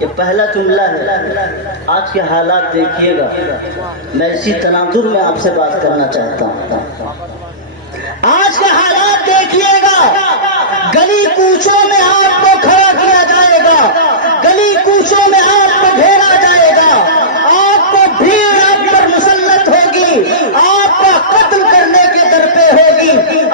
یہ پہلا جملہ ہے۔ آج کے حالات دیکھیے گا، میں اسی تناظر میں آپ سے بات کرنا چاہتا ہوں۔ آج کے حالات دیکھیے گا، گلی کوچوں میں آپ کو کھڑا کیا جائے گا، گلی کوچوں میں آپ کو گھیرا جائے گا، آپ کو بھیڑ آپ پر مسلط ہوگی، آپ کا قتل کرنے کے در پہ ہوگی،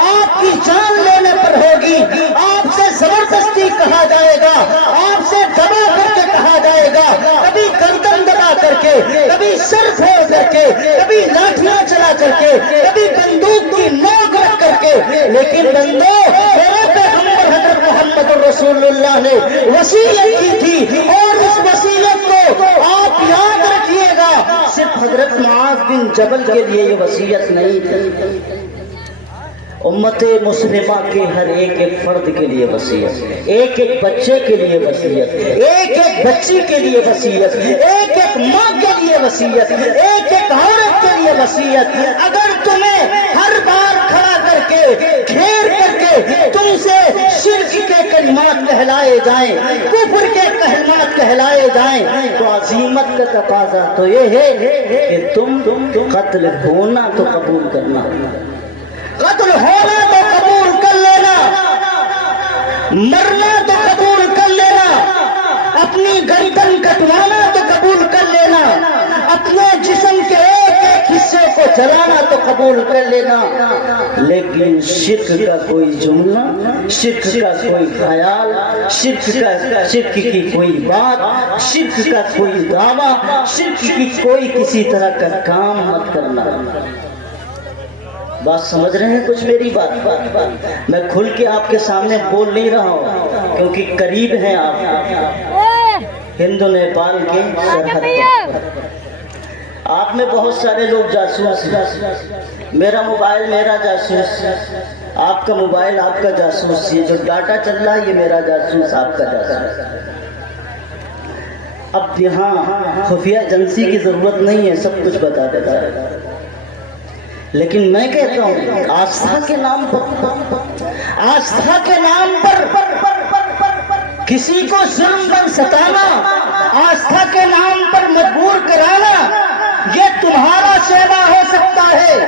آپ کی جان لینے پر ہوگی، آپ سے زبردستی کہا جائے گا، آپ سے دبا کر کے کہا جائے گا، کبھی گردن دبا کر کے، کبھی سر پھوڑ کر کے، کبھی لاٹھیاں چلا کر کے، کبھی بندوق کی نوک رکھ کر کے، لیکن بندو میرے پیغمبر حضرت محمد رسول اللہ نے وصیت کی تھی، اور اس وصیت کو آپ یاد رکھیے گا، صرف حضرت معاذ بن جبل کے لیے یہ وصیت نہیں تھی، امت مسلمہ کے ہر ایک فرد کے لیے وصیت، ایک ایک بچے کے لیے وصیت، ایک ایک بچی کے لیے وصیت، ایک ایک ماں کے لیے وصیت، ایک ایک عورت کے لیے وصیت۔ اگر تمہیں ہر بار کھڑا کر کے گھیر کر کے تم سے شرک کے کلمات کہلائے جائیں، کفر کے کلمات کہلائے جائیں، تو عزیمت کا تقاضا تو یہ ہے کہ تم قتل ہونا تو قبول کرنا، قتل ہونا تو قبول کر لینا، مرنا تو قبول کر لینا، اپنی گردن کٹوانا تو قبول کر لینا، اپنے جسم کے ایک ایک حصے کو جلانا تو قبول کر لینا، لیکن شرک کا کوئی جملہ، شرک کا کوئی خیال، شرک کی کوئی بات، شرک کا کوئی دعویٰ، شرک کی کوئی کسی طرح کا کام مت کرنا۔ بات سمجھ رہے ہیں کچھ میری بات؟ میں کھل کے آپ کے سامنے بول نہیں رہا ہوں کیونکہ قریب ہیں آپ، ہند و نیپال کے سرحد پر۔ آپ میں بہت سارے لوگ جاسوس ہیں، میرا موبائل میرا جاسوس، آپ کا موبائل آپ کا جاسوس، یہ جو ڈاٹا چل رہا ہے یہ میرا جاسوس آپ کا جاسوس۔ اب یہاں خفیہ ایجنسی کی ضرورت نہیں ہے، سب کچھ بتا دیتا ہے، لیکن میں کہتا ہوں آستھا کے نام پر، آستھا کے نام پر کسی کو ظلم پر ستانا، آستھا کے نام پر مجبور کرانا، یہ تمہارا سیوا ہو سکتا ہے،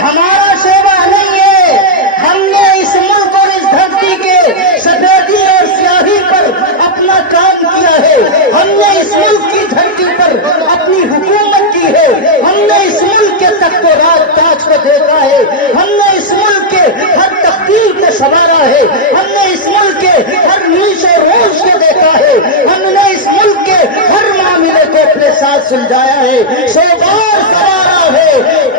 ہمارا سیوا نہیں ہے۔ ہم نے اس ملک اور اس دھرتی کے سفیدی اور سیاہی پر اپنا کام کیا ہے، ہم نے اس ملک کی دھرتی پر اپنی حکومت کی ہے، ہم نے اس ملک کے تخت و تاج کو دیکھا ہے، ہم نے اس ملک کے ہر تقدیر کو سنوارا ہے، ہم نے اس ملک کے ہر نیش و روش کو دیکھا ہے، ہم نے اس ملک کے ہر معاملے کو اپنے ساتھ سلجھایا ہے، سوبار سنوارا ہے۔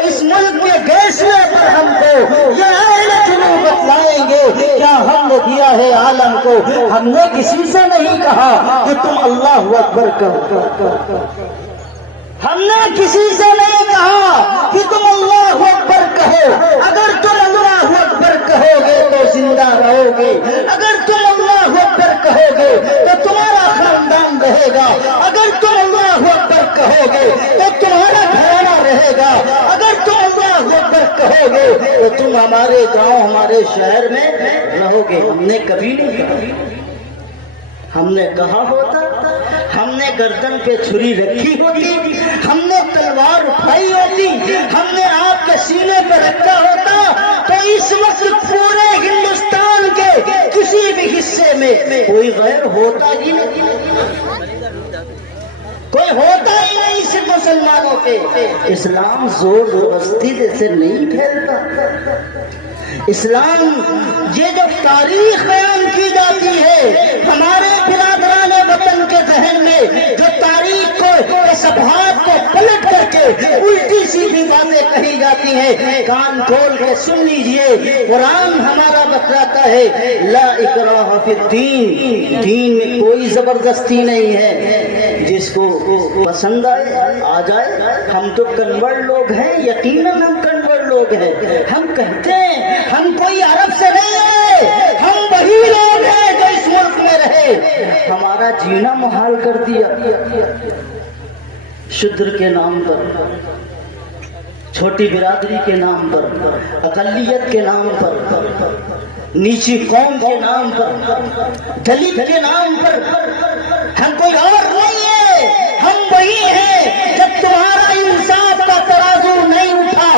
اس ملک کے گیسوے پر ہم کو یہ اہل جنوب بتلائیں گے کیا ہم نے دیا ہے عالم کو۔ ہم نے کسی سے نہیں کہا کہ تم اللہ اکبر کہو، ہم نے کسی سے نہیں کہا کہ تم اللہ اکبر کہو، اگر تم اللہ اکبر کہو گے تو زندہ رہو گے، اگر تم اللہ اکبر کہو گے تو تمہارا خاندان رہے گا، اگر تم اللہ اکبر کہو گے تو تمہارا گھرانہ رہے گا، اگر تم اللہ اکبر کہو گے تو تم ہمارے گاؤں ہمارے شہر میں رہو گے۔ ہم نے کبھی نہیں کہا، ہم نے کہا ہوتا، ہم نے گردن پہ چھری رکھی ہوتی، ہم نے تلوار اٹھائی ہوتی، ہم نے آپ کے سینے پر رکھا ہوتا تو اس وقت پورے ہندوستان کے کسی بھی حصے میں کوئی غیر ہوتا ہی نہیں، کوئی ہوتا ہی نہیں صرف مسلمانوں کے۔ اسلام زور زبردستی سے نہیں پھیلتا، اسلام یہ جو تاریخ بیان کی جاتی ہے ہمارے برادران وطن کے ذہن میں، جو تاریخ کو صفحات کو پلٹ کر کے الٹی سیدھی باتیں کہی جاتی ہیں، کان کھول کے سن لیجئے۔ قرآن ہمارا بتلاتا ہے لا اکراہ فی الدین، دین میں کوئی زبردستی نہیں ہے، جس کو پسند آئے آ جائے۔ ہم تو کنورٹ لوگ ہیں، یقیناً ہم کنورٹ لوگ ہیں، ہم کہتے ہیں ہم کوئی عرب سے نہیں ہے، ہم وہی لوگ ہیں جو اس ملک میں رہے، ہمارا جینا محال کر دیا شودر کے نام پر، چھوٹی برادری کے نام پر، اقلیت کے نام پر۔ نیچی قوم کے نام پر، دلت کے نام پر، ہم کوئی اور نہیں ہے، ہم وہی ہیں جب تمہارا انصاف کا ترازو نہیں اٹھا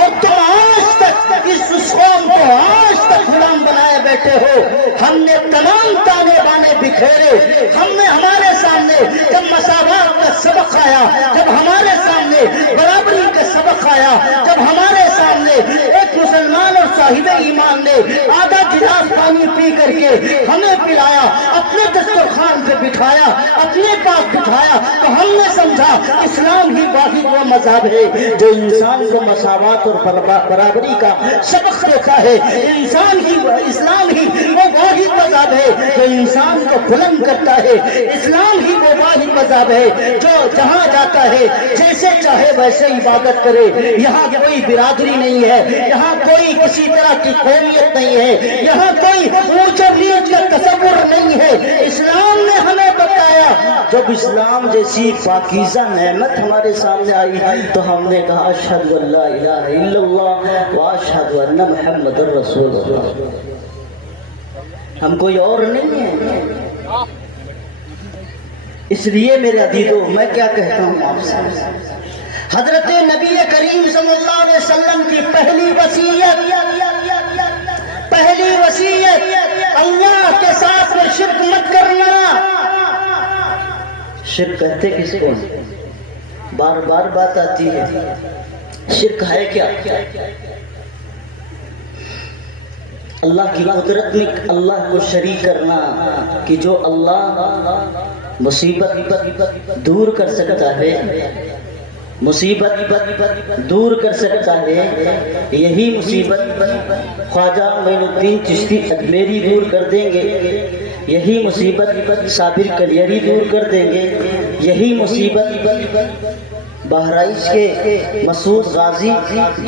اور تم آج تک اس قوم کو آج تک غلام بنائے بیٹھے ہو۔ ہم نے تمام تانے بانے بکھیرے، ہم نے ہمارے سامنے جب مساوات کا سبق آیا، جب ہمارے سامنے برابری کا سبق آیا، جب ہمارے سامنے ایک مسلمان اور صاحب ایمان نے آدھا گلاس پانی پی کر کے ہمیں پلایا، اپنے دسترخوان پہ بٹھایا، اپنے پاس بٹھایا، تو ہم نے سمجھا اسلام ہی واحد وہ مذہب ہے جو انسان کو مساوات اور برابری کا سبق دیتا ہے، اسلام ہی وہ واحد مذہب ہے جو انسان کو بلند کرتا ہے، اسلام ہی وہ واحد مذہب ہے جو جہاں جاتا ہے جیسے چاہے ویسے عبادت کرے، یہاں کوئی برادری نہیں ہے، یہاں کوئی کسی طرح کی قومیت نہیں ہے، یہاں کوئی اونچ و نیچ کا تصور نہیں ہے۔ اسلام نے ہمیں بتایا، جب اسلام جیسی پاکیزہ نعمت ہمارے سامنے آئی تو ہم نے کہا اشہد ان لا الہ الا اللہ واشہد ان محمد رسول اللہ، ہم کوئی اور نہیں ہیں۔ اس لیے میرے عزیزو میں کیا کہتا ہوں آپ سے، حضرت نبی کریم صلی اللہ علیہ وسلم کی پہلی وصیت اللہ کے ساتھ میں شرک مت کرنا۔ شرک کہتے کس کو؟ بار بار بات آتی ہے، شرک ہے کیا؟ اللہ کی قدرت میں اللہ کو شریک کرنا، کہ جو اللہ مصیبت دور کر سکتا ہے، مصیبت دور کر سکتا ہے، یہی مصیبت خواجہ معین الدین چشتی اجمیری دور کر دیں گے، یہی مصیبت صابر کلیری دور کر دیں گے، یہی مصیبت بہرائچ کے مسعود غازی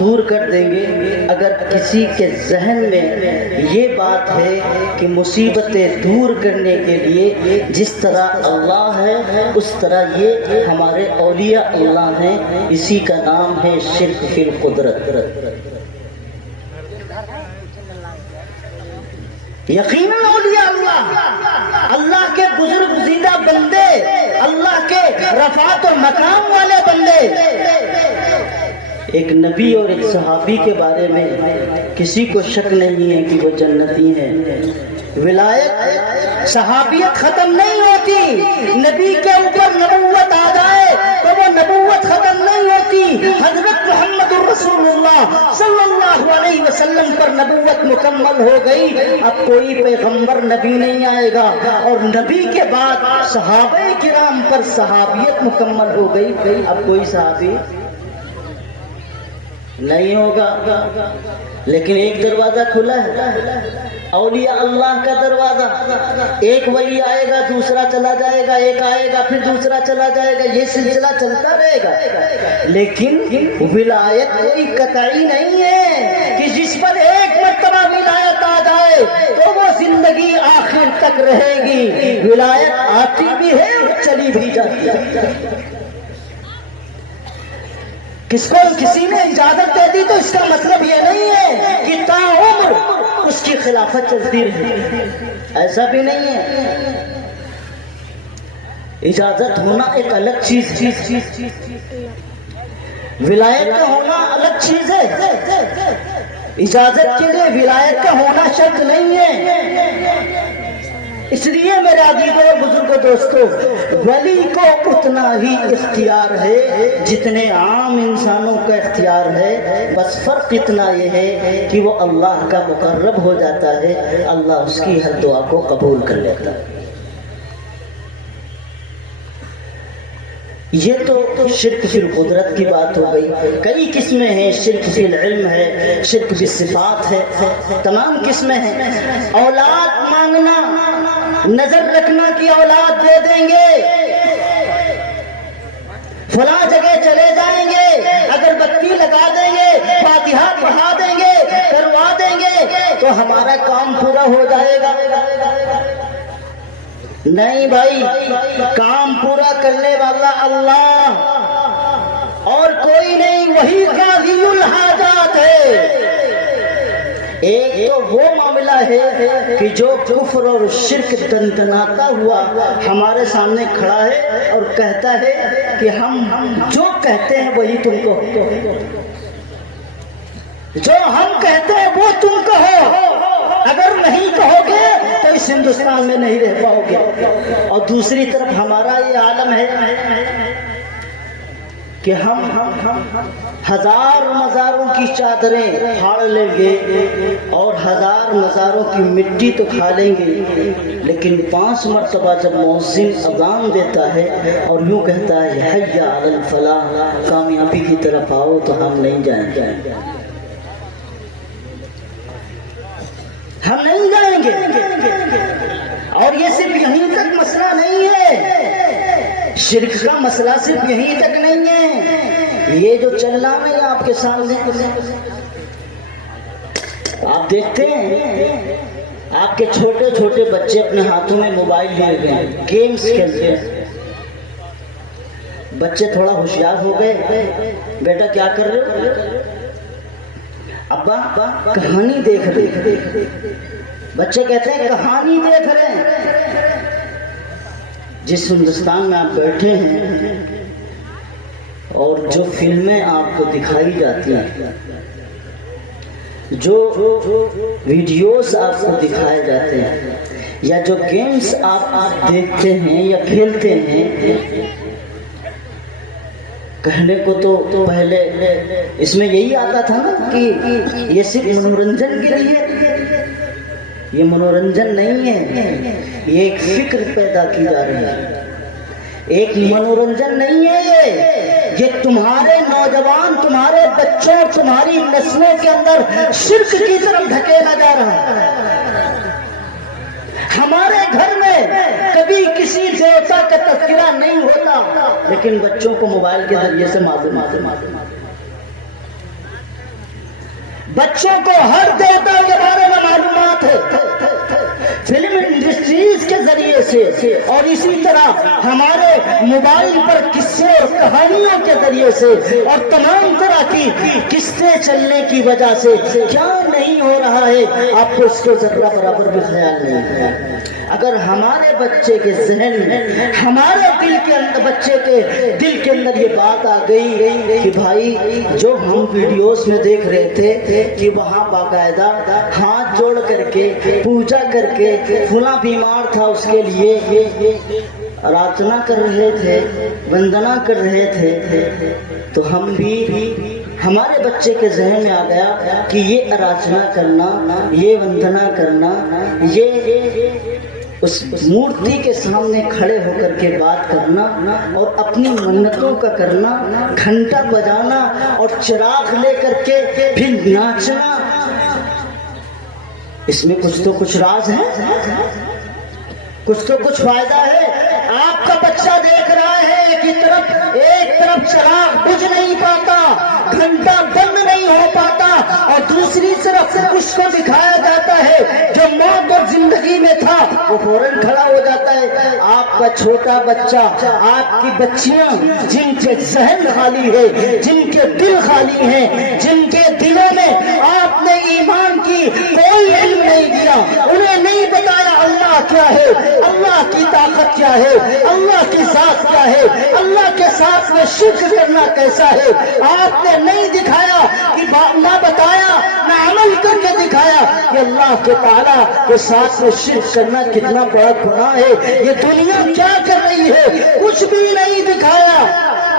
دور کر دیں گے۔ اگر کسی کے ذہن میں یہ بات ہے کہ مصیبتیں دور کرنے کے لیے جس طرح اللہ ہے اس طرح یہ ہمارے اولیاء اللہ ہیں، اسی کا نام ہے شرک فی القدرت۔ یقیناً اولیاء اللہ کے بزرگ زندہ بندے، اللہ کے رفعت اور مقام والے بندے، ایک نبی اور ایک صحابی کے بارے میں کسی کو شک نہیں ہے کہ وہ جنتی ہیں۔ ولایت صحابیت ختم نہیں ہوتی، نبی کے اوپر نبوت آ جائے تو وہ نبوت ختم نہیں ہوتی۔ حضرت محمد رسول اللہ صلی اللہ علیہ وسلم پر نبوت مکمل ہو گئی، اب کوئی پیغمبر نبی نہیں آئے گا، اور نبی کے بعد صحابہ کرام پر صحابیت مکمل ہو گئی، اب کوئی صحابی نہیں ہوگا۔ لیکن ایک دروازہ کھلا ہے، اولیاء اللہ کا دروازہ، ایک ولی آئے گا دوسرا چلا جائے گا، ایک آئے گا پھر دوسرا چلا جائے گا، یہ سلسلہ چلتا رہے گا۔ لیکن ولایت کوئی قطعی نہیں ہے کہ جس پر ایک مرتبہ ولایت آ جائے تو وہ زندگی آخر تک رہے گی۔ ولایت آتی بھی ہے اور چلی بھی جاتی ہے۔ کس کو کسی نے اجازت دے دی تو اس کا مطلب یہ نہیں ہے کہ تا عمر اس کی خلافت چلتی رہے، ایسا بھی نہیں ہے۔ اجازت ہونا ایک الگ چیز، ولایت کا ہونا الگ چیز ہے۔ اجازت کے لیے ولایت کا ہونا شرط نہیں ہے۔ اس لیے میرے عزیزوں اور بزرگوں دوستوں، ولی کو اتنا ہی اختیار ہے جتنے عام انسانوں کا اختیار ہے، بس فرق اتنا یہ ہے کہ وہ اللہ کا مقرب ہو جاتا ہے، اللہ اس کی ہر دعا کو قبول کر لیتا ہے۔ یہ تو شرک فی القدرت کی بات ہو گئی۔ کئی قسمیں ہیں، شرک فی العلم ہے، شرک فی الصفات ہے، تمام قسمیں ہیں۔ اولاد مانگنا، نظر رکھنا کہ اولاد دے دیں گے، فلاں جگہ چلے جائیں گے، اگر بتی لگا دیں گے، فاتحہ پڑھا دیں گے، کروا دیں گے تو ہمارا کام پورا ہو جائے گا۔ نہیں بھائی، کام پورا کرنے والا اللہ اور کوئی نہیں، وہی قاضی الحاجات ہے۔ ایک تو وہ معاملہ ہے کہ جو کفر اور شرک دندناتا ہوا ہمارے سامنے کھڑا ہے اور کہتا ہے کہ ہم جو کہتے ہیں وہی تم کہو، جو ہم کہتے ہیں وہ تم کہو، اگر نہیں کہو گے تو اس ہندوستان میں نہیں رہ پاؤ گے۔ اور دوسری طرف ہمارا یہ عالم ہے کہ ہم ہزار مزاروں کی چادریں پھاڑ لیں گے اور ہزار مزاروں کی مٹی تو کھا لیں گے، لیکن 5 مرتبہ جب مؤذن اذان دیتا ہے اور یوں کہتا ہے حی علی الفلاح، کامیابی کی طرف آؤ، تو ہم نہیں جائیں گے، ہم نہیں جائیں گے۔ اور یہ صرف یہیں تک مسئلہ نہیں ہے، شرک کا مسئلہ صرف یہیں تک نہیں ہے، یہ جو چل رہا ہے آپ کے سامنے، آپ دیکھتے ہیں آپ کے چھوٹے چھوٹے بچے اپنے ہاتھوں میں موبائل لیے ہوئے ہیں، گیمز کھیلتے ہیں۔ بچے تھوڑا ہوشیار ہو گئے، بیٹا کیا کر رہے ہو؟ ابا کہانی دیکھ رہے۔ بچے کہتے ہیں کہانی دیکھ رہے ہیں۔ جس ہندوستان میں آپ بیٹھے ہیں اور جو فلمیں آپ کو دکھائی جاتی ہیں، جو ویڈیوز آپ کو دکھائے جاتے ہیں، یا جو گیمز آپ دیکھتے ہیں یا کھیلتے ہیں، کہنے کو تو پہلے اس میں یہی آتا تھا نا کہ یہ صرف منورنجن کے لیے، یہ منورنجن نہیں ہے، یہ ایک فکر پیدا کی جا رہی ہے، ایک منورنجن نہیں ہے یہ تمہارے نوجوان، تمہارے بچوں، تمہاری نسلوں کے اندر شرک کی طرف دھکیلا جا رہا ہے۔ ہمارے گھر میں کبھی کسی دیوتا کا تذکرہ نہیں ہوتا، لیکن بچوں کو موبائل کے ذریعے سے معلومات، بچوں کو ہر دیوتا کے بارے میں معلومات ہے، فلم انڈسٹریز کے ذریعے سے، اور اسی طرح ہمارے موبائل پر قصے اور کہانیوں کے ذریعے سے، اور تمام طرح کی قصے چلنے کی وجہ سے کیا نہیں ہو رہا ہے آپ کو اس کو ذرہ برابر بھی خیال نہیں ہے۔ اگر ہمارے بچے کے ذہن میں، ہمارے بچے کے دل کے اندر یہ بات آ گئی کہ بھائی جو ہم ویڈیوز میں دیکھ رہے تھے کہ وہاں باقاعدہ ہاتھ جوڑ کر کے پوجا کر کے فلاں بیمار تھا اس کے لیے ارچنا کر رہے تھے، وندنا کر رہے تھے، تو ہم بھی ہمارے بچے کے ذہن میں آ گیا کہ یہ ارچنا کرنا، یہ وندنا کرنا، یہ اس مورتی کے سامنے کھڑے ہو کر کے بات کرنا اور اپنی منتوں کا کرنا، گھنٹا بجانا اور چراغ لے کر کے پھر ناچنا، اس میں کچھ تو کچھ راز ہے، کچھ تو کچھ فائدہ ہے۔ آپ کا بچہ دیکھ رہا ہے ایک طرف چراغ بجھ نہیں پاتا، گھنٹا بند نہیں ہو پاتا، اور دوسری طرف اس کو دکھایا جاتا ہے جو موت اور زندگی میں تھا وہ فوراً کھڑا ہو جاتا ہے۔ آپ کا چھوٹا بچہ، آپ کی بچیاں جن کے ذہن خالی ہے، جن کے دل خالی ہیں، جن کے دلوں میں آپ نے ایمان کی کوئی علم نہیں دیا، انہیں نہیں بتایا اللہ کیا ہے، اللہ کی طاقت کیا ہے، اللہ کی ذات کیا ہے، اللہ کے ساتھ میں شرک کرنا کیسا ہے، آپ نے نہیں دکھایا کہ نہ بتایا نہ عمل کر کے دکھایا کہ اللہ کے تعالیٰ کے ساتھ میں شرک کرنا کتنا بڑا گناہ ہے، یہ دنیا کیا کر رہی ہے، کچھ بھی نہیں دکھایا۔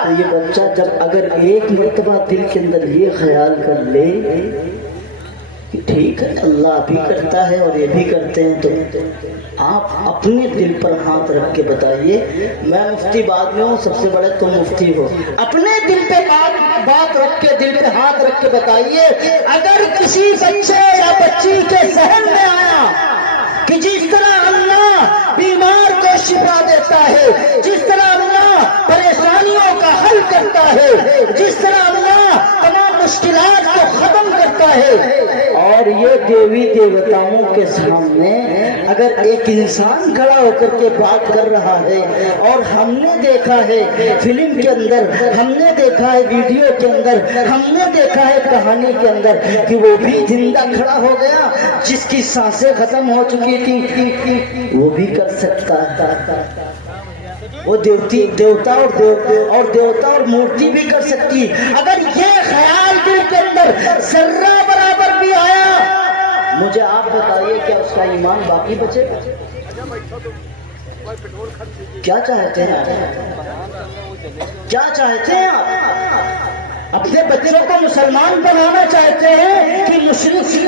تو یہ بچہ جب اگر ایک مرتبہ دل کے اندر یہ خیال کر لے کہ ٹھیک ہے اللہ بھی کرتا ہے اور یہ بھی کرتے ہیں، تو آپ اپنے دل پر ہاتھ رکھ کے بتائیے، میں مفتی بعد میں ہوں، سب سے بڑے تم مفتی ہو، اپنے دل پہ بات رکھ کے، دل پہ ہاتھ رکھ کے بتائیے، اگر کسی بچے یا بچی کے ذہن میں آیا کہ جس طرح اللہ بیمار کو شفا دیتا ہے، جس طرح اللہ پریشانیوں کا حل کرتا ہے، جس طرح اللہ تمام مشکلات کو ختم کرتا کرتا ہے. اور یہ دیوی دیوتاؤں کے سامنے اگر ایک انسان کھڑا ہو کر کے بات کر رہا ہے، اور ہم نے دیکھا ہے فلم کے اندر، ہم نے دیکھا ہے ویڈیو کے اندر، ہم نے دیکھا ہے کہانی کے اندر کہ وہ بھی زندہ کھڑا ہو گیا، جس کی سانسیں ختم ہو چکی تھی وہ بھی کر سکتا ہے. وہ دیوتا اور مورتی بھی کر سکتی. اگر یہ خیال دل کے اندر ذرہ برابر بھی آیا، مجھے آپ بتائیے کیا اس کا ایمان باقی بچے گا؟ کیا چاہتے ہیں کیا چاہتے ہیں آپ؟ اپنے بچوں کو مسلمان بنانا چاہتے ہیں کہ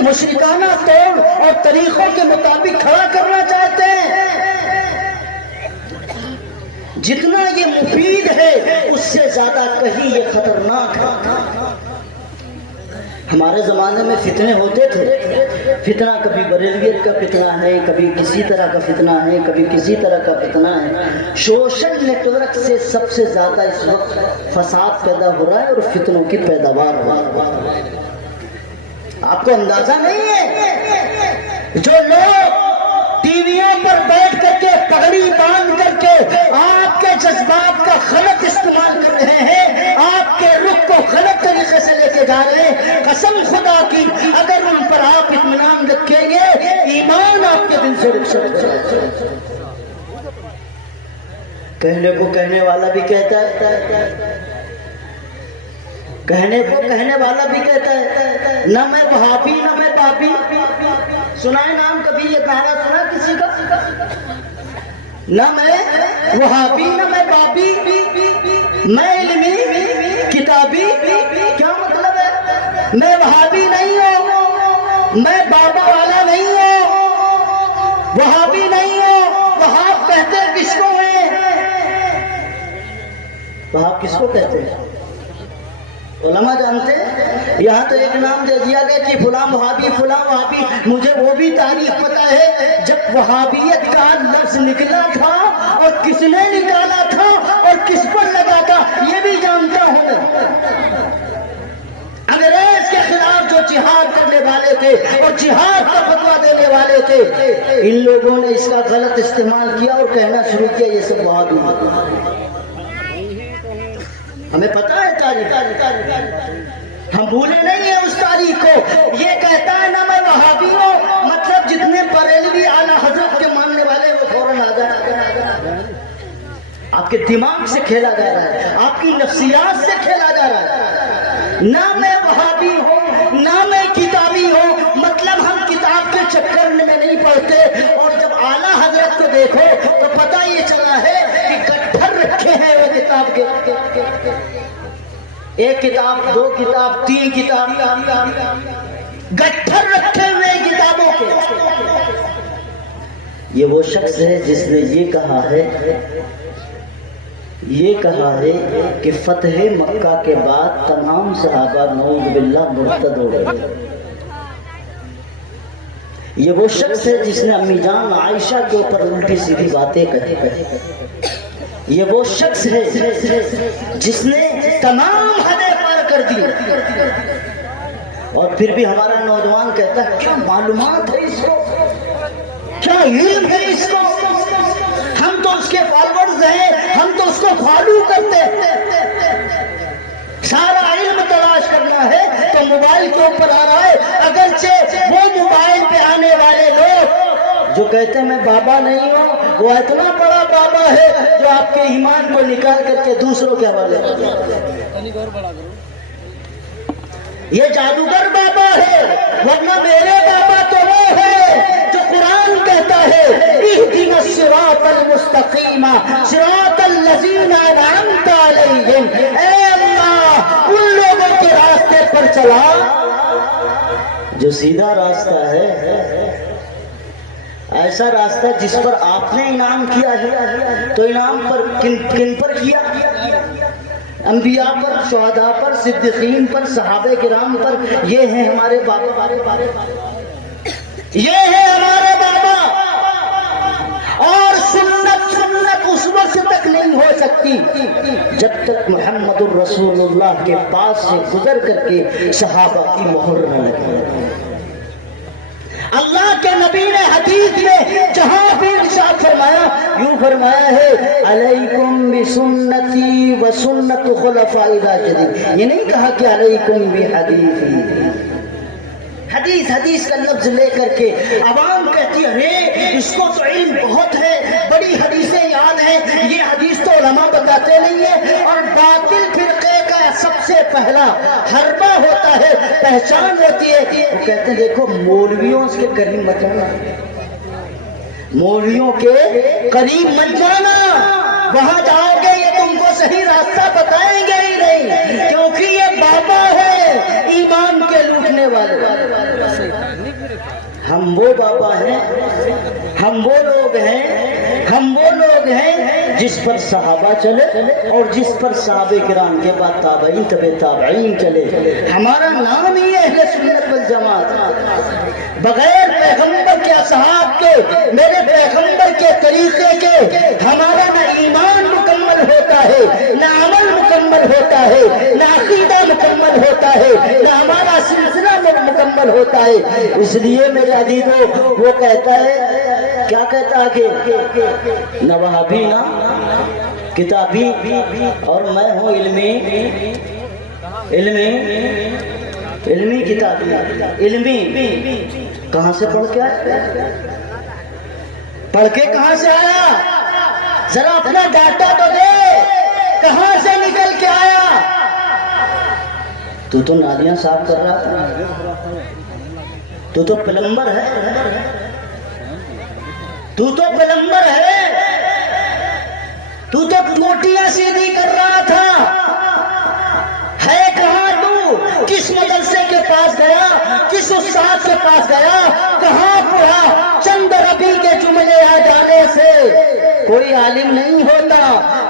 مشرکانہ طور اور طریقوں کے مطابق کھڑا کرنا چاہتے ہیں؟ جتنا یہ مفید ہے اس سے زیادہ کہیں یہ خطرناک ہے. ہمارے زمانے میں فتنے ہوتے تھے. فتنہ کبھی بریلویت کا فتنہ ہے، کبھی کسی طرح کا فتنہ ہے، کبھی کسی طرح کا فتنہ ہے. سوشل نیٹ ورک سے سب سے زیادہ اس وقت فساد پیدا ہو رہا ہے اور فتنوں کی پیداوار ہو رہی ہے. آپ کو اندازہ نہیں ہے جو لوگ ٹی ویوں پر بیٹھ کر کے پگڑی باندھ کر کے آپ کے جذبات کا غلط استعمال کر رہے ہیں، آپ کے رخ کو غلط طریقے سے لے کے جا رہے ہیں. قسم خدا کی اگر ان پر آپ اطمینان رکھیں گے، ایمان آپ کے دل سے رک سکتا ہے. کہنے کو کہنے والا بھی کہتا ہے، کہنے کو کہنے والا بھی کہتا ہے نہ میں وہابی نہ میں بابی. سنا ہے نام کبھی یہ نعرہ سنا کسی کا؟ نہ میں وہابی نہ میں بابی، میں علمی کتابی. کیا مطلب ہے؟ میں وہابی نہیں ہوں، میں بابا والا نہیں ہوں، وہابی نہیں ہوں. وہاب کہتے کس کو ہیں؟ وہاب کس کو کہتے ہیں؟ علماء جانتے ہیں. یہاں تو ایک نام دے دیا گیا کہ فلاں وہابی فلاں وہابی. مجھے وہ بھی تاریخ پتا ہے جب وہابیت کا لفظ نکلا تھا اور کس نے نکالا تھا اور کس پر لگا تھا یہ بھی جانتا ہوں. انگریز کے خلاف جو جہاد کرنے والے تھے اور جہاد کا فتویٰ دینے والے تھے، ان لوگوں نے اس کا غلط استعمال کیا اور کہنا شروع کیا یہ سب وہابی. ہمیں پتا ہے تاریخ، ہم بھولے نہیں ہیں اس تاریخ کو. یہ کہتا ہے نہ میں وہابی ہوں، مطلب جتنے بریلوی اعلیٰ حضرت کے ماننے والے وہ فوراً آ جائیں. آپ کے دماغ سے کھیلا جا رہا ہے، آپ کی نفسیات سے کھیلا جا رہا ہے. نہ میں وہابی ہوں نہ میں کتابی ہوں، مطلب ہم کتاب کے چکر میں نہیں پڑھتے. اور جب اعلیٰ حضرت کو دیکھو تو پتہ یہ چلا ہے کہ گٹھر رکھے ہیں وہ کتاب کے. ایک کتاب، دو کتاب، تین کتاب، گٹھر رکھے ہوئے کتابوں کے. یہ وہ شخص ہے جس نے یہ کہا ہے کہ فتح مکہ کے بعد تمام صحابہ نعوذ باللہ مرتد ہو گئے. یہ وہ شخص ہے جس نے امی جان عائشہ کے اوپر الٹی سیدھی باتیں کہی. یہ وہ شخص ہے جس نے تمام حدیں پار کر دی. اور پھر بھی ہمارا نوجوان کہتا ہے کیا معلومات ہے اس کو، کیا علم ہے اس کو. ہم تو اس کے فالوورز ہیں، ہم تو اس کو فالو کرتے ہیں. سارا علم تلاش کرنا ہے تو موبائل کے اوپر آ رہا ہے. اگرچہ وہ موبائل پہ آنے والے لوگ جو کہتے ہیں میں بابا نہیں ہوں، وہ اتنا بڑا بابا ہے جو آپ کے ایمان کو نکال کر کے دوسروں کے حوالے. یہ جادوگر بابا ہے، ورنہ میرے بابا تو وہ ہے جو قرآن کہتا ہے اہدنا الصراط المستقیم صراط الذین انعمت علیہم. اے اللہ ان لوگوں کے راستے پر چلا جو سیدھا راستہ ہے، ایسا راستہ جس پر آپ نے انعام کیا ہے. تو انعام پر کن پر کیا؟ انبیاء پر، شہداء پر، صدیقین پر، صحابہ کرام پر. یہ ہیں ہمارے بابا، یہ ہے ہمارے بابا. اور سنت اس وقت تک نہیں ہو سکتی جب تک محمد الرسول اللہ کے پاس سے گزر کر کے صحابہ کی مہر نہ لگی۔ اللہ کے نبی نے حدیث میں جہاں بھی ارشاد فرمایا، یوں فرمایا ہے علیکم بسنتی وسنت خلفاء الراشدین، یہ نہیں کہا کہ علیکم بحدیثی۔ حدیث کا لفظ لے کر کے عوام کہتی ہے ارے اس کو تو علم بہت ہے، بڑی حدیثیں یاد ہیں، یہ حدیث تو علماء بتاتے نہیں ہیں، اور باطل فرقے کا سب سے پہلا حربہ ہوتا ہے، پہچان ہوتی ہے۔ وہ کہتے ہیں دیکھو مولویوں کے قریب مت جانا، مولویوں کے قریب مت جانا، وہاں جاؤ گے یہ تم کو صحیح راستہ بتائیں گے ہی نہیں، کیونکہ یہ بابا ہے ایمان کے لوٹنے والے۔ ہم وہ بابا ہیں، ہم وہ لوگ ہیں جس پر صحابہ چلے اور جس پر صحابہ کرام کے بعد تابعین تبع تابعین چلے۔ ہمارا نام ہی ہے اہل سنت والجماعت۔ بغیر پیغمبر کے اصحاب کے، میرے پیغمبر کے طریقے کے ہمارا نہ ایمان مکمل ہوتا ہے، نہ عمل مکمل ہوتا ہے، نہ عقیدہ مکمل ہوتا ہے، نہ ہمارا سلسلہ مکمل ہوتا ہے۔ اس لیے میرے عزیزو وہ کہتا ہے، کیا کہتا ہے کہ نہ وہابی نہ کتابی اور میں ہوں علمی کتابی، علمی کہاں سے پڑھ کے آیا؟ پڑھ کے کہاں سے آیا؟ ذرا اپنا ڈاٹا تو دے، کہاں سے نکل کے آیا؟ تو نالیاں صاف کر رہا تھا، تو پلمبر ہے، تو پلمبر ہے، تو ٹوٹیاں سیدھی کر رہا تھا، ہے کہاں تو؟ کس مدرسے کے پاس گیا؟ کس استاد کے پاس گیا؟ کہاں پڑھا؟ چند ربی کے جملے آ جانے سے کوئی عالم نہیں ہوتا،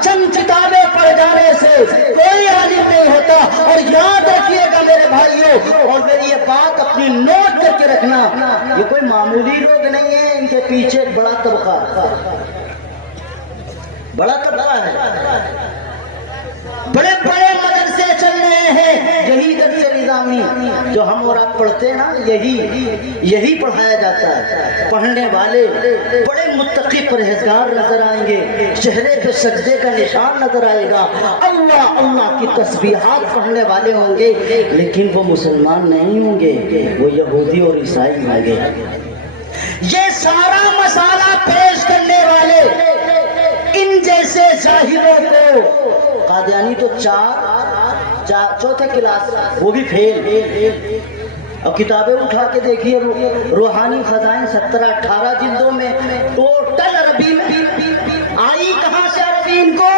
چند کتابیں پڑھ جانے سے کوئی عالم نہیں ہوتا۔ اور یاد رکھیے گا میرے بھائیوں، اور میری یہ بات اپنی نوٹ کر کے رکھنا، یہ کوئی معمولی لوگ نہیں ہیں، ان کے پیچھے ایک بڑا طبقہ ہے، بڑے بڑے مدرسے چل رہے ہیں، یہی درس نظامی جو ہم اور آپ پڑھتے ہیں نا، یہی پڑھایا جاتا ہے۔ پڑھنے والے بڑے متقی پرہیزگار نظر آئیں گے، چہرے پہ سجدے کا نشان نظر آئے گا، اللہ کی تسبیحات پڑھنے والے ہوں گے، لیکن وہ مسلمان نہیں ہوں گے، وہ یہودی اور عیسائی ہوں گے۔ یہ سارا مسئلہ پیش کرنے والے ان جیسے ظاہروں کو، قادیانی تو چوتھے کلاس وہ بھی فیل، اور کتابیں اٹھا کے دیکھیے، روحانی خزائن 17-18 جلدوں میں، ٹوٹل عربی میں آئی کہاں سے عربی ان کو؟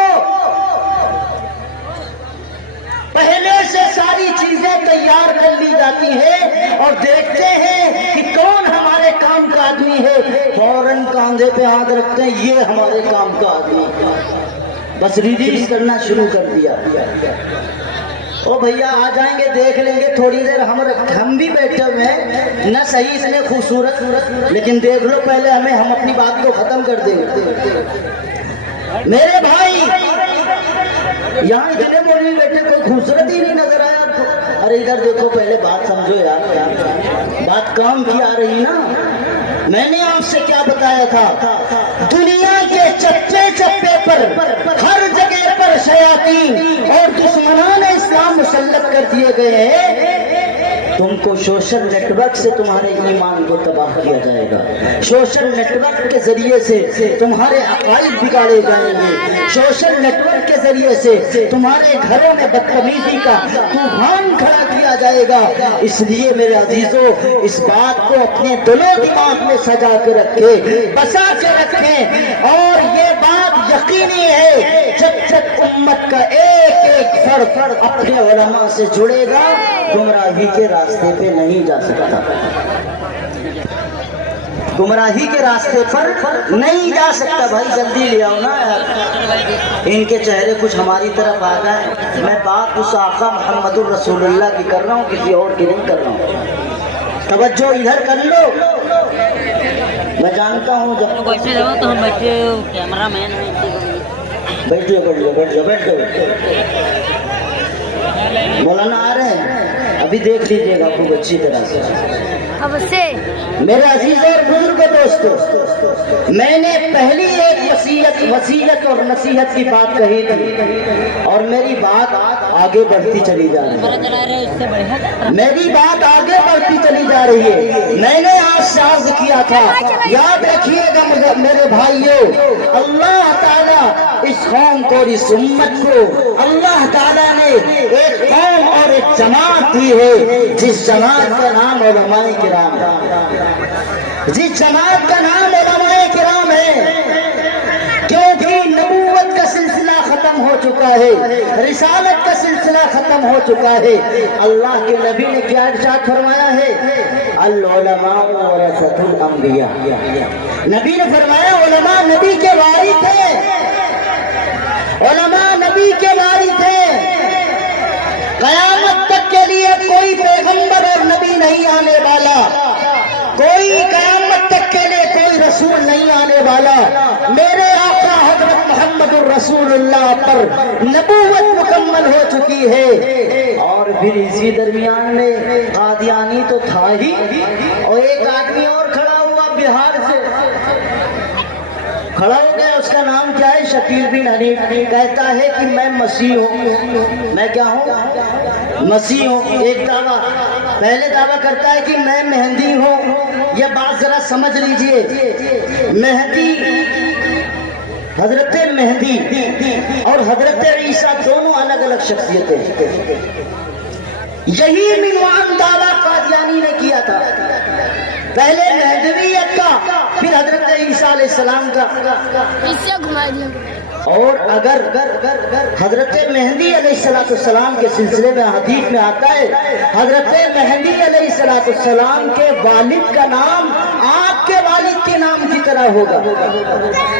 پہلے سے ساری چیزیں تیار کر لی جاتی ہیں، اور دیکھتے ہیں کہ کون ہمارے کام کا آدمی ہے، فوراً کاندھے پہ ہاتھ رکھتے ہیں، یہ ہمارے کام کا آدمی، بس ریلیز کرنا شروع کر دیا۔ او بھیا آ جائیں گے، دیکھ لیں گے تھوڑی دیر، ہم بھی بیٹھے ہوئے ہیں، نہ صحیح اتنے خوبصورت، لیکن دیکھ لو پہلے ہمیں، ہم اپنی بات کو ختم کر دیں گے۔ میرے بھائی یہاں اتنے مولوی بیٹھے، کوئی خوبصورت ہی نہیں نظر آیا آپ کو؟ ارے ادھر دیکھو، پہلے بات سمجھو یار، بات کام کی آ رہی نا۔ میں نے آپ سے کیا بتایا تھا؟ دنیا کے چپے چپے پر، ہر جگہ پر شیاطین اور دشمنان اسلام مسلط کر دیے گئے ہیں۔ تم کو سوشل نیٹ ورک سے تمہارے ایمان کو تباہ کیا جائے گا، سوشل نیٹ ورک کے ذریعے سے تمہارے عقائد بگاڑے جائیں گے، سوشل نیٹ ورک کے ذریعے سے تمہارے گھروں میں بدتمیزی کا طوفان کھڑا کیا جائے گا۔ اس لیے میرے عزیزوں، اس بات کو اپنے دل و دماغ میں سجا کے رکھیں، بسا کے رکھیں، اور یہ بات یقینی ہے، جب تک امت کا ایک ایک فرد اپنے علماء سے جڑے گا، گمراہی کے راستے پہ نہیں جا سکتا، گمراہی کے راستے پر نہیں جا سکتا۔ بھائی جلدی لے آؤ نا یار، ان کے چہرے کچھ ہماری طرف آ گئے۔ میں بات اس آقا محمد الرسول اللہ کی کر رہا ہوں، کسی اور کی نہیں کر رہا ہوں، توجہ ادھر کر لو۔ میں جانتا ہوں جب بیٹھے رہو تو ہم بیٹھے کیمرہ مین بیٹھ جاؤ بیٹھ جاؤ بیٹھ جاؤ بیٹھ جاؤ. مولانا آ رہے ہیں, ابھی دیکھ لیجیے گا خوب اچھی طرح سے. اب سے میرے عزیز اور بزرگ دوستو, میں نے پہلی ایک وصیت اور نصیحت کی بات کہی تھی, اور میری بات آگے بڑھتی چلی جا رہی ہے. میری بات آگے بڑھتی چلی جا رہی ہے. میں نے آج عرض کیا تھا, یاد رکھیے گا میرے بھائیوں, اللہ تعالیٰ اس قوم کو, اس امت کو اللہ تعالیٰ نے ایک قوم اور ایک جماعت دی ہے, جس جماعت کا نام علماء کرام ہے. جس جماعت کا نام علماء کرام ہے, کیونکہ نبوت کا سلسلہ ختم ہو چکا ہے, رسالت کا سلسلہ ختم ہو چکا ہے. اللہ کے نبی نے کیا ارشاد فرمایا ہے, العلماء ورثۃ الانبیاء. نبی نے فرمایا علماء نبی کے وارث ہیں, علماء نبی کے وارث ہیں. قیامت تک کے لیے کوئی پیغمبر اور نبی نہیں آنے والا, کوئی قیامت تک کے لیے کوئی رسول نہیں آنے والا. میرے آقا حضرت محمد الرسول اللہ پر نبوت مکمل ہو چکی ہے. اور پھر اسی درمیان میں قادیانی تو تھا ہی, اور ایک آدمی اور کھڑا ہوا بہار سے, کھڑا ہو گیا. اس کا نام کیا ہے, شکیل بن حنیف. کہتا ہے کہ میں مسیح ہوں. میں کیا ہوں, مسیح ہوں. ایک دعویٰ, پہلے دعویٰ کرتا ہے کہ میں مہدی ہوں. یہ بات ذرا سمجھ لیجئے, مہدی, حضرت مہدی اور حضرت عیسیٰ دونوں الگ الگ شخصیتیں. یہی عنوان دعویٰ قادیانی نے کیا تھا, پہلے مہدویت کا, پھر حضرت عیسیٰ علیہ السلام کا. اور اگر حضرت مہدی علیہ السلام کے سلسلے میں حدیث میں آتا ہے, حضرت مہدی علیہ السلام کے والد کا نام آپ کے والد کے نام کی طرح ہوگا.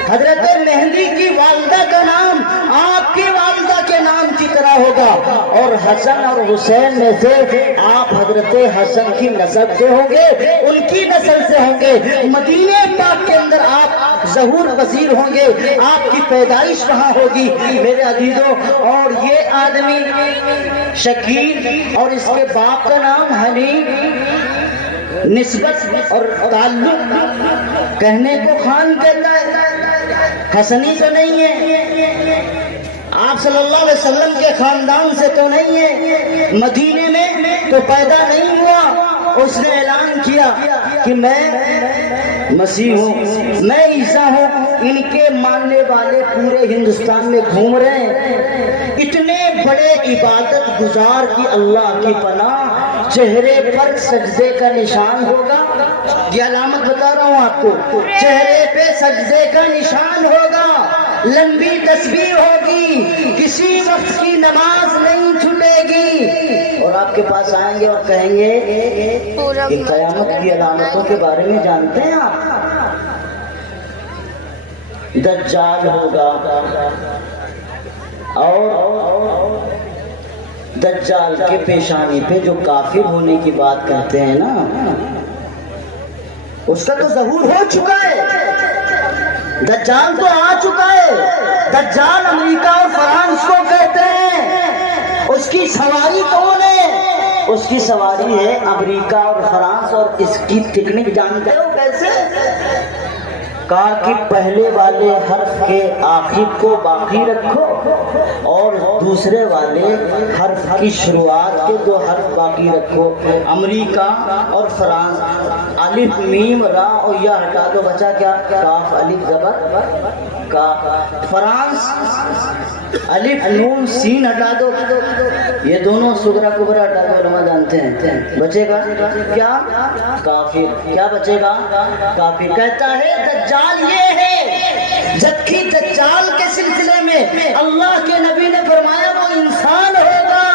حضرت مہدی کی والدہ کا نام آپ کی والدہ کے نام کی طرح ہوگا. اور حسن اور حسین میں سے آپ حضرت حسن کی نسل سے ہوں گے, ان کی نسل سے ہوں گے. مدینہ پاک کے اندر آپ ظہور پذیر ہوں گے, آپ کی پیدائش وہاں ہوگی. میرے عزیزوں, اور یہ آدمی شکیل اور اس کے باپ کا نام حنیف, نسبت اور تعلق کہنے کو خان کہتا ہے, حسنی تو نہیں ہے, آپ صلی اللہ علیہ وسلم کے خاندان سے تو نہیں ہے, مدینے میں تو پیدا نہیں ہوا. اس نے اعلان کیا کہ میں مسیح ہوں, میں عیسیٰ ہوں. ان کے ماننے والے پورے ہندوستان میں گھوم رہے ہیں. اتنے بڑے عبادت گزار کی اللہ کی پناہ, چہرے پر سجدے کا نشان ہوگا. یہ علامت بتا رہا ہوں آپ کو, چہرے پہ سجدے کا نشان ہوگا, لمبی تسبیح ہوگی, کسی وقت کی نماز نہیں چھوٹے گی. اور آپ کے پاس آئیں گے اور کہیں گے کہ قیامت کی علامتوں کے بارے میں جانتے ہیں آپ, دجال ہوگا. اور دجال کے پیشانی پہ جو کافر ہونے کی بات کہتے ہیں نا, اس کا تو ظہور ہو چکا ہے. دجال تو آ چکا ہے. دجال امریکہ اور فرانس کو کہتے ہیں. اس کی سواری کون ہے, اس کی سواری ہے امریکہ اور فرانس. اور اس کی ٹیکنک جانتے ہو کیسے, کہا کہ پہلے والے حرف کے آخر کو باقی رکھو, اور دوسرے والے حرف کی شروعات کے 2 حرف باقی رکھو. امریکہ اور فرانس, الف میم را اور یا ہٹا دو, بچا کیا, کاف الف زبر کا. فرانس الف نون سین ہٹا دو, یہ دونوں سغرا کبرا ہٹا دو, علماء جانتے ہیں. بچے گا کیا, کافر. کیا بچے گا, کافر. کہتا ہے دجال یہ ہے, جبکہ دجال کے سلسلے میں اللہ کے نبی نے فرمایا وہ انسان ہوگا.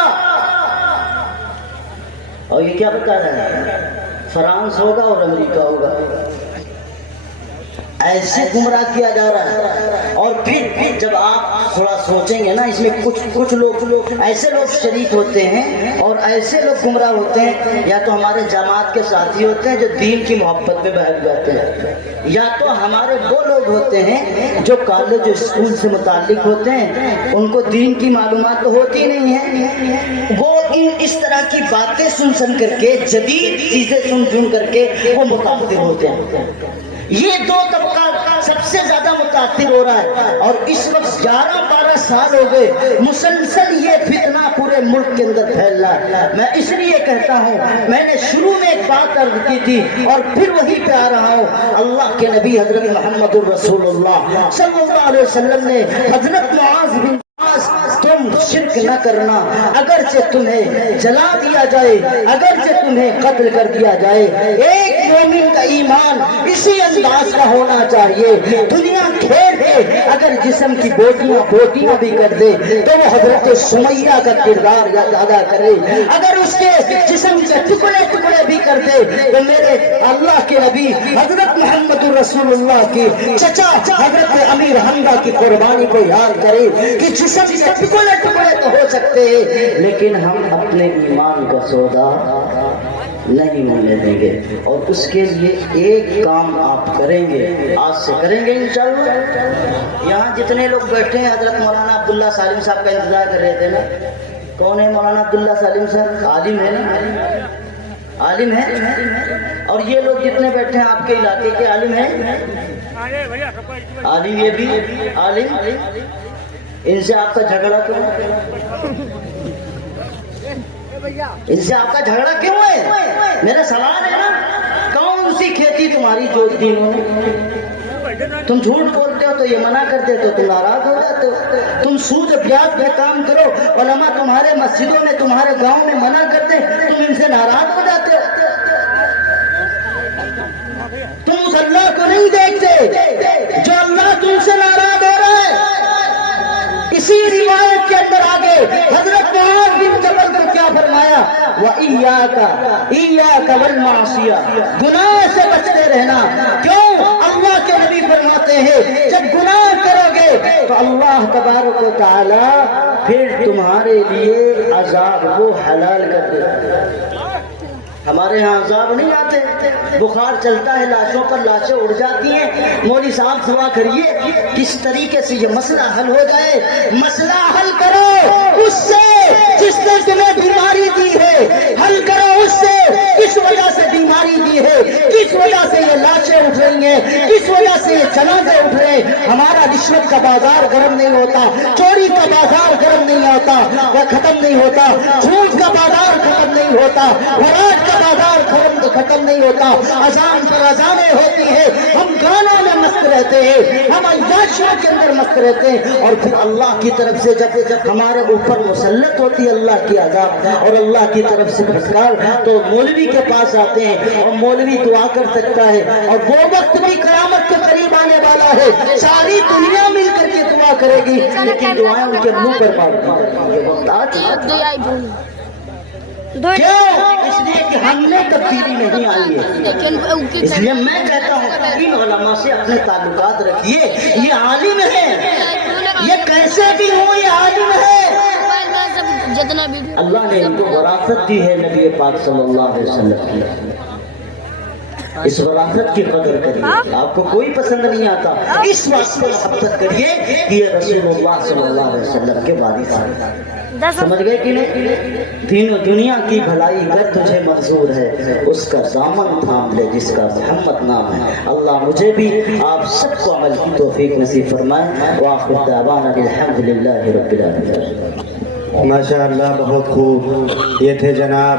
اور یہ کیا بتا رہا ہے, فرانس ہوگا اور امریکہ ہوگا. ایسے گمراہ کیا جا رہا ہے. اور پھر جب آپ تھوڑا سوچیں گے نا, اس میں کچھ لوگ ایسے لوگ شریک ہوتے ہیں اور ایسے لوگ گمراہ ہوتے ہیں, یا تو ہمارے جماعت کے ساتھی ہوتے ہیں جو دین کی محبت میں بہک جاتے ہیں, یا تو ہمارے وہ لوگ لوگ ہوتے ہیں جو کالج اسکول سے متعلق ہوتے ہیں، ان کو دین کی معلومات تو ہوتی نہیں ہے، وہ اس طرح کی باتیں سن کر کے، جدید چیزیں سن کر کے وہ متاثر ہوتے ہیں۔ یہ دو طبقہ سب سے زیادہ متاثر ہو رہا ہے، اور اس وقت 11-12 سال ہو گئے مسلسل یہ فتنہ پورے ملک کے اندر پھیل رہا ہے۔ میں اس لیے کہتا ہوں، میں نے شروع میں ایک بات عرض کی تھی اور پھر وہی پہ آ رہا ہوں، اللہ کے نبی حضرت محمد الرسول اللہ صلی اللہ علیہ وسلم نے حضرت معاذ بن تم شرک نہ کرنا، اگرچہ تمہیں جلا دیا جائے، اگرچہ تمہیں قتل کر دیا جائے، ایک مومن کا ایمان اسی انداز کا ہونا چاہیے۔ دنیا کھیل ہے، اگر جسم کی بوٹیاں بھی کر دے تو وہ حضرت سمیہ کا کردار ادا کرے، اگر اس کے جسم کے ٹکڑے بھی کر دے تو میرے اللہ کے نبی حضرت محمد الرسول اللہ کی چچا حضرت امیر حمزہ کی قربانی کو یاد کرے کہ جسم کے ٹکڑے تو ہو سکتے ہیں، لیکن ہم اپنے ایمان کا سودا نہیں ہونے دیں گے، اور اس کے لیے ایک کام آپ کریں گے، آج سے کریں گے انشاءاللہ۔ یہاں جتنے لوگ بیٹھے ہیں حضرت مولانا عبداللہ سالم صاحب کا انتظار کر رہے تھے نا، کون ہے مولانا عبداللہ سالم صاحب؟ عالم ہے نا، عالم ہے، اور یہ لوگ جتنے بیٹھے ہیں آپ کے علاقے کے عالم ہیں، عالم، یہ بھی عالم، ان سے آپ کا جھگڑا کیوں ہے؟ ان سے آپ کا جھگڑا کیوں ہے؟ میرا سوال ہے نا، کون سی کھیتی تمہاری جوت دی انہوں نے؟ تم جھوٹ بولتے ہو تو یہ منع کرتے تو تم ناراض ہو جاتے ہو، تم سود بیاض پہ کام کرو، علماء تمہارے مسجدوں میں تمہارے گاؤں میں منع کرتے تم ان سے ناراض ہو جاتے ہو۔ تم اس اللہ کو نہیں دیکھتے جو اللہ تم سے ناراض ہو رہا ہے۔ اسی روایت کے اندر آگے حضرت معاذ بن جبل کو کیا فرمایا؟ وَإِيَّاكَ وَالْمَعْصِيَةَ، گناہ سے بچتے رہنا۔ کیوں؟ اللہ کے نبی فرماتے ہیں جب گناہ کرو گے تو اللہ تبارک و تعالی پھر تمہارے لیے عذاب کو حلال کر دے۔ ہمارے ہاں عذاب نہیں آتے، بخار چلتا ہے، لاشوں پر لاشیں اڑ جاتی ہیں، مولوی صاحب دعا کریے کس طریقے سے یہ مسئلہ حل ہو جائے۔ مسئلہ حل کرو اس سے جس نے تمہیں بیماری دی ہے، حل کرو اس سے کس وجہ سے بیماری دی ہے، کس وجہ سے یہ لاشیں اٹھ رہی ہیں، کس وجہ سے یہ جنازے اٹھ رہے ہیں۔ ہمارا رشوت کا بازار گرم نہیں ہوتا، چوری کا بازار گرم نہیں ہوتا، وہ ختم نہیں ہوتا، جھوٹ کا بازار ختم نہیں ہوتا، فراڈ کا بازار ختم نہیں ہوتا، اذان پر اذانیں ہوتی ہیں، ہم گانوں میں مست رہتے ہیں، ہم عیاشیوں کے اندر مست رہتے ہیں، اور پھر اللہ کی طرف سے جب ہمارے اوپر مسلط ہوتی ہے اللہ کی عذاب اور اللہ کی طرف سے پھٹکار، تو مولوی کے پاس آتے ہیں اور مولوی دعا کر سکتا ہے، اور وہ وقت بھی قیامت کے قریب آنے والا ہے، ساری دنیا مل کر کے دعا کرے گی لیکن دعائیں ان کے منہ پر کیوں؟ اس لیے کہ ہم نے تبدیلی نہیں آئی ہے۔ اس لیے میں کہتا ہوں ان علماء سے اپنے تعلقات رکھیے، یہ عالم ہے، یہ کیسے بھی ہو یہ عالم ہے۔ اللہ نے ان کو وراثت دی ہے نبی پاک صلی اللہ علیہ وسلم کی، اس وراثت کی قدر کریے۔ آپ کو کوئی پسند نہیں آتا، اس وقت محبت کریے کہ یہ رسول اللہ صلی اللہ علیہ وسلم کے وارث ہیں۔ سمجھ گئے کہ نہیں؟ دین و دنیا کی بھلائی گر تجھے منظور ہے، اس کا دامن تھام لے جس کا محمد نام ہے۔ اللہ مجھے بھی آپ سب کو عمل کی توفیق نصیب فرمائے۔ وآخر دعوانا الحمدللہ رب العالمین۔ ماشاءاللہ، بہت خوب۔ یہ تھے جناب